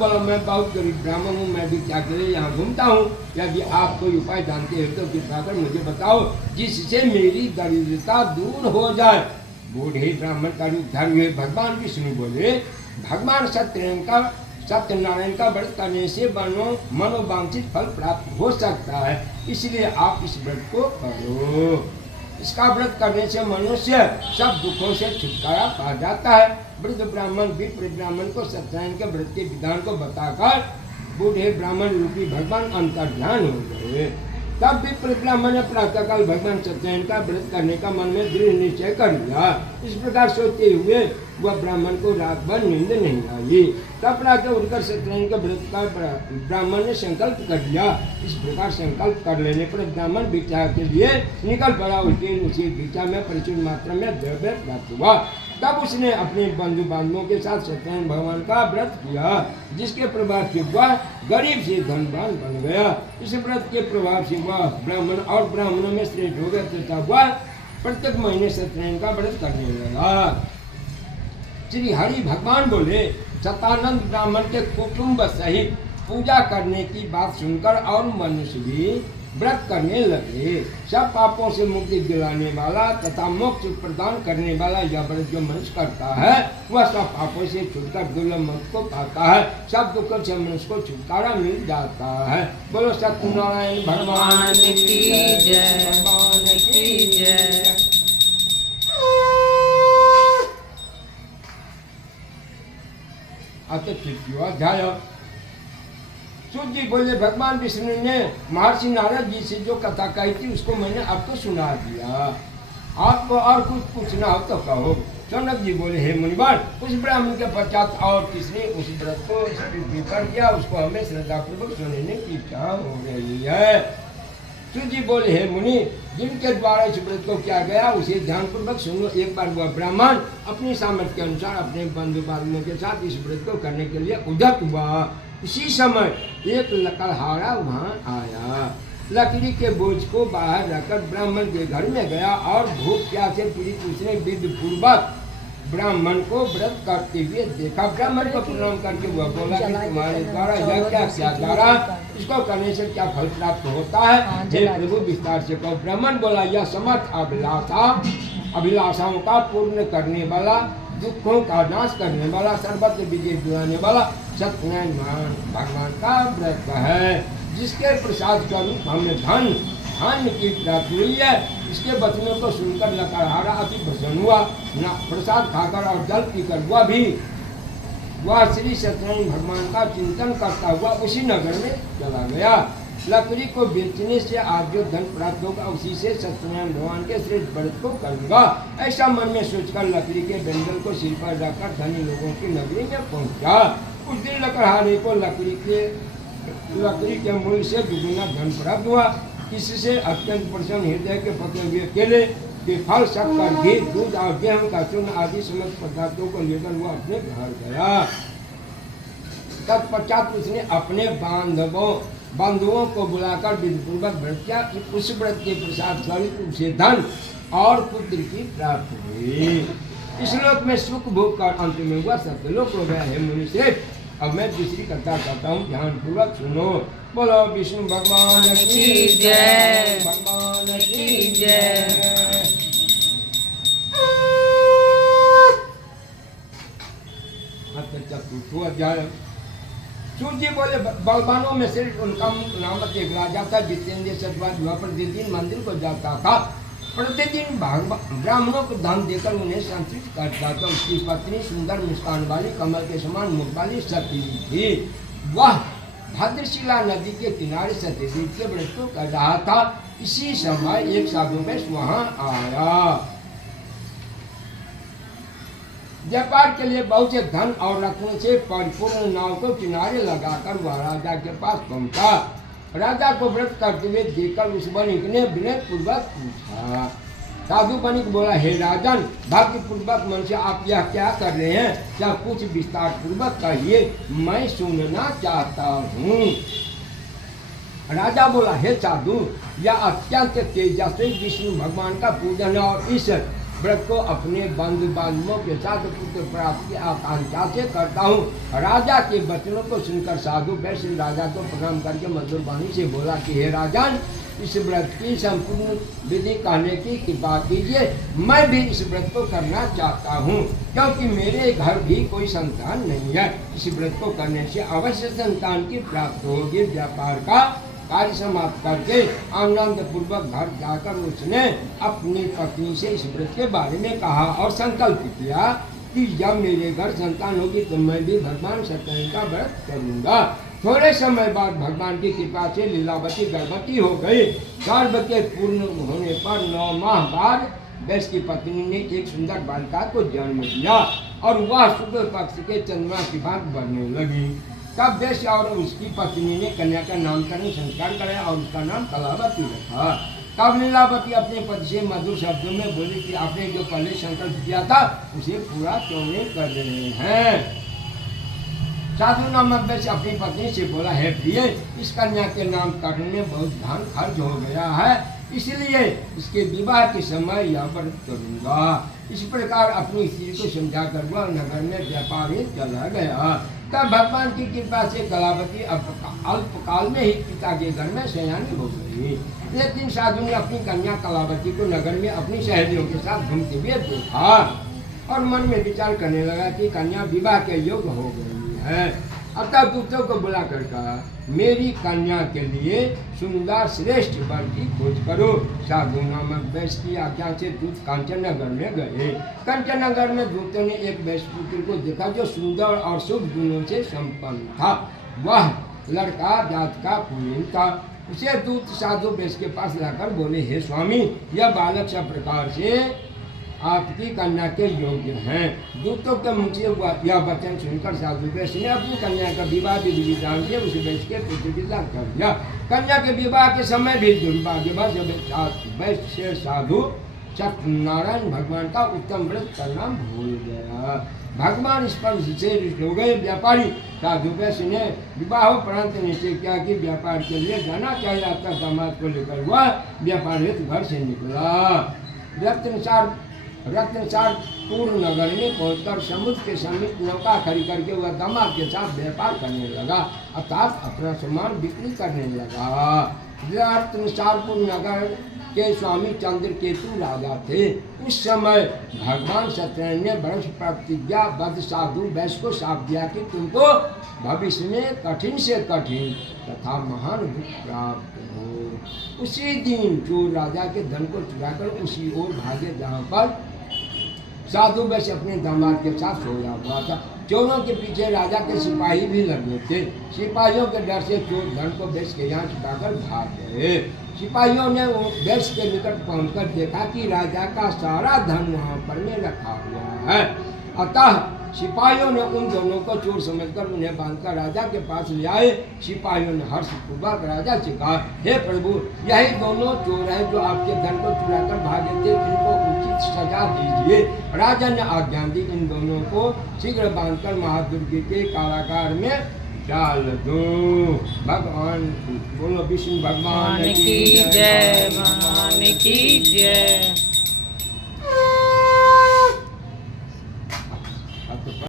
बोला मैं बहुत गरीब ब्राह्मण हूँ, मैं भी क्या के लिए यहाँ घूमता हूँ। यदि आप कोई उपाय जानते हैं तो कृपा कर मुझे बताओ जिससे मेरी दरिद्रता दूर हो जाए। बूढ़े ब्राह्मण का रूप धारण हुए भगवान विष्णु बोले, भगवान सत्यनारायण का व्रत करने से मनोवांछित फल प्राप्त हो सकता है, इसलिए आप इस व्रत को करो। इसका व्रत करने से मनुष्य सब दुखों से छुटकारा पा जाता है। वृद्ध ब्राह्मण विप्र ब्राह्मण को सत्यनारायण के व्रत के विधान को बताकर बूढ़े ब्राह्मण रूपी भगवान अंतर्ध्यान हो गए। तब विप्र ब्राह्मण ने प्रातःकाल भगवान सत्यनारायण का व्रत करने का मन में दृढ़ निश्चय कर लिया। इस प्रकार सोचते हुए वह ब्राह्मण को रात भर नींद नहीं आई। तब प्रातः उठकर सत्यनारायण के व्रत का ब्राह्मण ने संकल्प कर लिया। इस प्रकार संकल्प कर लेने पर ब्राह्मण भिक्षा के लिए निकल पड़ा। उसी भिक्षा में प्रचुर मात्रा में द्रव्य प्राप्त हुआ। तब उसने अपने बंधु बांधवों के साथ सत्यनारायण भगवान का व्रत किया, जिसके प्रभाव से वह गरीब से धनवान बन गया। इस व्रत के प्रभाव से वह ब्राह्मण और ब्राह्मणों में श्रेष्ठ हो गया तथा वह प्रत्येक महीने सत्यनारायण का व्रत करने लगा। श्री हरि भगवान बोले, सतानंद ब्राह्मण के कुटुंब सहित पूजा करने की बात सुनकर और मनुष्य भी व्रत करने लगे। सब पापों से मुक्ति दिलाने वाला तथा मोक्ष प्रदान करने वाला यह व्रत जो मनुष्य करता है वह सब पापों से छूटकर दुर्लभ मोक्ष को पाता है। सब दुखों से मनुष्य को छुटकारा मिल जाता है। बोलो सत्यनारायण भगवान की जय, भगवान की जय। अध्याय सूत जी बोले, भगवान विष्णु ने महर्षि नारद जी से जो कथा कही थी उसको मैंने आपको सुना दिया। आपको और कुछ पूछना हो तो कहो। सौनक जी बोले, हे मुनिवर, उस ब्राह्मण के पश्चात और किसने उस व्रत को स्वीकार किया, उसको हमें श्रद्धापूर्वक सुनने की इच्छा हो रही है। सूत जी बोले, हे मुनि, जिनके द्वारा इस व्रत को किया गया उसे ध्यानपूर्वक सुनो। एक बार वह ब्राह्मण अपनी सामर्थ्य के अनुसार अपने बंधु बांधवों के साथ इस व्रत को करने के लिए उद्यत हुआ। इसी समय एक लकड़हारा वहाँ आया। लकड़ी के बोझ को बाहर रखकर ब्राह्मण के घर में गया और भूख प्यास से पीड़ित उसने विधि पूर्वक ब्राह्मण को व्रत करते हुए देखा। ब्राह्मण को प्रणाम करके वह बोला कि तुम्हारे द्वारा यह क्या किया जा रहा, इसको करने से क्या फल प्राप्त होता है, हे प्रभु विस्तार से कहो। ब्राह्मण बोला, यह समर्थ अभिलाषाओं का पूर्ण करने वाला, दुखों का नाश करने वाला, सर्वत्र विजय दिलाने वाला सत्यनारायण भगवान का व्रत है, जिसके प्रसाद स्वरूप हमें धन की प्राप्ति हुई है। इसके वचनों को सुनकर लकड़हारा अति प्रसन्न हुआ। प्रसाद खाकर और जल पीकर वह श्री सत्यनारायण भगवान का चिंतन करता हुआ उसी नगर में चला गया। लकड़ी को बेचने से आज जो धन प्राप्त होगा उसी से सत्यनारायण भगवान के श्रेष्ठ व्रत को करूंगा, ऐसा मन में सोचकर लकड़ी के बंडल को सिर पर रखकर धनी लोगों की नगरी में पहुंचा। उस दिन लकड़हारे को लकड़ी के मूल से दुगुना धन प्राप्त हुआ। इससे अत्यंत प्रसन्न हृदय के पके हुए केले के फल, शक्कर, घी, दूध और गेहूं का चूर्ण आदि समस्त पदार्थों को लेकर वह अपने घर गया। तत्पश्चात उसने अपने बंधुओं को बुलाकर विधिपूर्वक व्रत किया। उस व्रत के प्रसाद स्वरूप उसे धन और पुत्र की प्राप्ति हुई। इस लोक में सुख भोग का अंत में हुआ सत्यलोक हो गया है। मुनि श्रेष्ठ, अब मैं दूसरी कथा करता हूँ, ध्यान पूर्वक सुनो। बोलो विष्णु भगवान की जय, भगवान की जय। चतुर्थ अध्याय। सूत जी बोले, बलवानों में से उनका नामक एक राजा था, जितेंद्र सतवाद वह प्रतिदिन मंदिर को जाता था। प्रतिदिन ब्राह्मणों को धन देकर उन्हें संतुष्ट करता था। उसकी पत्नी सुंदर मुस्कान वाली, कमल के समान मुख वाली सती थी। वह भद्रशिला नदी के किनारे सत्यदेव के व्रत को कर रहा था। इसी समय एक साधु में वहाँ आया। व्यापार के लिए बहुत से धन और रत्नों से परिपूर्ण नाव को किनारे लगाकर वह राजा के पास पहुंचा। राजा को व्रत करते हुए देखकर उस वणिक ने विनय पूर्वक पूछा। साधु वणिक बोला, हे राजन, भाग्य पूर्वक मन से आप यह क्या कर रहे हैं, क्या कुछ विस्तार पूर्वक कहिए, मैं सुनना चाहता हूँ। राजा बोला, हे साधु, यह अत्यंत तेजस्वी विष्णु भगवान का पूजन और इस व्रत को अपने बंधु बांधवों के साथ पुत्र प्राप्ति की आकांक्षा से करता हूँ। राजा के वचनों को सुनकर साधु वैश्य राजा को प्रणाम करके मधुर वाणी से बोला कि हे राजन, इस व्रत की संपूर्ण विधि कहने की कृपा कीजिए। मैं भी इस व्रत को करना चाहता हूँ, क्योंकि मेरे घर भी कोई संतान नहीं है। इस व्रत को करने से अवश्य संतान की प्राप्ति होगी। व्यापार का कार्य समाप्त करके आनंद पूर्वक घर जाकर उसने अपनी पत्नी से इस व्रत के बारे में कहा और संकल्प किया कि जब मेरे घर संतान होगी तो मैं भी भगवान सत्यनारायण का व्रत करूंगा। थोड़े समय बाद भगवान की कृपा से लीलावती गर्भवती हो गई। गर्भ के पूर्ण होने पर 9 माह बाद वैश्य की पत्नी ने एक सुंदर बालिका को जन्म दिया और वह शुक्ल पक्ष के चंद्रमा की बात बढ़ने लगी। तब वैश्य और उसकी पत्नी ने कन्या का नामकरण संस्कार कराया और उसका नाम कलावती रखा। तब लीलावती अपने पति से मधुर शब्दों में बोली कि आपने जो पहले संकल्प किया था उसे पूरा क्यों नहीं कर रहे हैं। साधु नामक वैश्य अपनी पत्नी से बोला, है प्रिय, इस कन्या के नाम करने में बहुत धन खर्च हो गया है, इसलिए इसके विवाह के समय यह व्रत करूंगा। इस प्रकार अपनी स्त्री को समझा कर वह नगर में व्यापार ही चला गया। तब भगवान की कृपा से कलावती अल्पकाल में ही पिता के घर में सयानी हो गई। एक दिन साधु ने अपनी कन्या कलावती को नगर में अपनी सहेलियों के साथ घूमते हुए देखा और मन में विचार करने लगा कि कन्या विवाह के योग्य हो गई है। अतः दूतों को बुलाकर कहा, मेरी कन्या के लिए सुंदर श्रेष्ठ वर की खोज करो। साधु नामक वैश्य की आज्ञा से दूत कांचन नगर में गए। कांचन नगर में दूतों ने एक वैश्य पुत्र को देखा जो सुंदर और शुभ गुणों से संपन्न था। वह लड़का जात का कुलीन था। उसे दूत साधु वैश्य के पास लाकर बोले, हे स्वामी, यह बालक सब प्रकार से आपकी कन्या के योग्य हैं। दूतों के मुख से यह वचन सुनकर साधु वैश्य ने अपनी कन्या का विवाह विधि विधान से उस वैश्य के पुत्र की लाभ कर दिया। कन्या के विवाह के समय भी दुर्भाग्यवश वैश्य साधु सत्यनारायण भगवान का उत्तम व्रत करना भूल गया। भगवान इस पर से रुष्ट हो गए। व्यापारी साधु वैश्य ने विवाहोपरांत निश्चय किया कि व्यापार के लिए जाना चाहिए। अपना दामाद को लेकर वह व्यापार हेतु घर से निकला। रत्नसारपुर नगर में पहुंचकर समुद्र के समीप नौका खड़ी करके वह दामाद के साथ व्यापार करने लगा, अर्थात अपना सामान बिक्री करने लगा। रत्नसारपुर नगर के स्वामी चंद्रकेतु राजा थे। उस समय भगवान सत्यनारायण ने बरस प्रतिज्ञाबद्ध साधु वैश्य को शाप दिया कि तुमको भविष्य में कठिन से कठिन तथा महान दुख प्राप्त हो। उसी दिन चोर राजा के धन को चुराकर उसी ओर भागे जहाँ पर साधु वैश्य अपने दामाद के साथ सोया हुआ था। चोरों के पीछे राजा के सिपाही भी लगे थे। सिपाहियों के डर से चोर धन को वैश्य के यहाँ छुपाकर भाग गए। सिपाहियों ने वैश्य के निकट पहुंचकर देखा कि राजा का सारा धन वहाँ पर में रखा हुआ है। अतः सिपाहियों ने उन दोनों को चोर समझकर उन्हें बांधकर राजा के पास ले आए। सिपाहियों ने हर्षपूर्वक राजा से कहा, हे प्रभु, यही दोनों चोर हैं जो आपके धन को चुराकर भागे थे, इनको उचित सजा दीजिए। राजा ने आज्ञा दी, इन दोनों को शीघ्र बांधकर महादुर्ग के कारागार में डाल दो। भगवान बोलो विष्णु भगवान की जय, भगवान की जय।